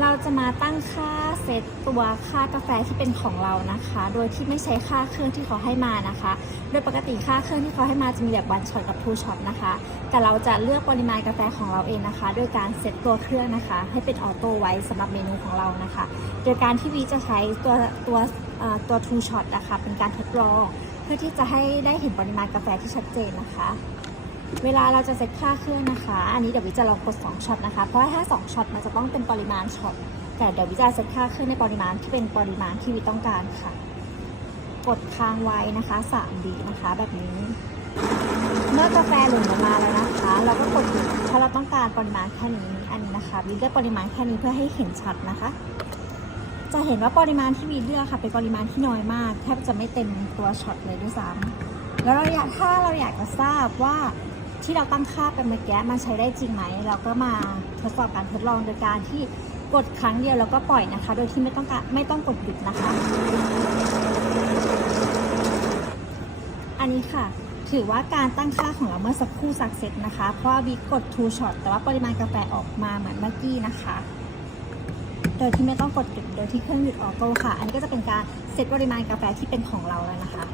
เราจะมาตั้งค่าเซตตัวค่ากาแฟที่เป็นของเรานะคะ โดยที่ไม่ใช้ค่าเครื่องที่เขาให้มานะคะ โดยปกติค่าเครื่องที่เขาให้มาจะมีแบบวันช็อตกับทูช็อตนะคะ แต่เราจะเลือกปริมาณกาแฟของเราเองนะคะ โดยการเซตตัวเครื่องนะคะ ให้เป็นออโต้ไว้สำหรับเมนูของเรานะคะ โดยการที่วีจะใช้ตัวตัวตัวทูช็อตนะคะ เป็นการทดลอง เพื่อที่จะให้ได้เห็นปริมาณกาแฟที่ชัดเจนนะคะ เวลาเราจะเซตค่าเครื่องนะคะ อันนี้เดี๋ยววิจะลองกด2ช็อตนะคะ เพราะว่าถ้า2ช็อตมันจะต้องเป็นปริมาณช็อต แต่เดี๋ยววิจะเซตค่าเครื่องในปริมาณที่เป็นปริมาณที่วิต้องการค่ะ กดค้างไว้นะคะ3ดีนะคะ แบบนี้ เมื่อกาแฟหล่นลงมาแล้วนะคะ เราก็กดหยุดถ้าเราต้องการปริมาณแค่นี้ อันนี้นะคะวิเลือกปริมาณแค่นี้เพื่อให้เห็นชัดนะคะ จะเห็นว่าปริมาณที่วีเลือกค่ะ เป็นปริมาณที่น้อยมาก แทบจะไม่เต็มตัวช็อตเลยด้วยซ้ำแล้วเราอยากถ้าเราอยากจะทราบว่า ที่เราตั้งค่าไปเมื่อกี้มันใช้ได้จริงไหม เราก็มาทดสอบการทดลองโดยการที่กดครั้งเดียวแล้วก็ปล่อยนะคะ โดยที่ไม่ต้องไม่ต้องกดหยุดนะคะ อันนี้ค่ะ ถือว่าการตั้งค่าของเราเมื่อสักครู่สักเซตนะคะ เพราะว่าวีกด two shot แต่ว่าปริมาณกาแฟออกมาเหมือนเมื่อกี้นะคะ โดยที่ไม่ต้องกดหยุดโดยที่เครื่องหยุดออโต้ค่ะ อันนี้ก็จะเป็นการเซตปริมาณกาแฟที่เป็นของเราแล้วนะคะ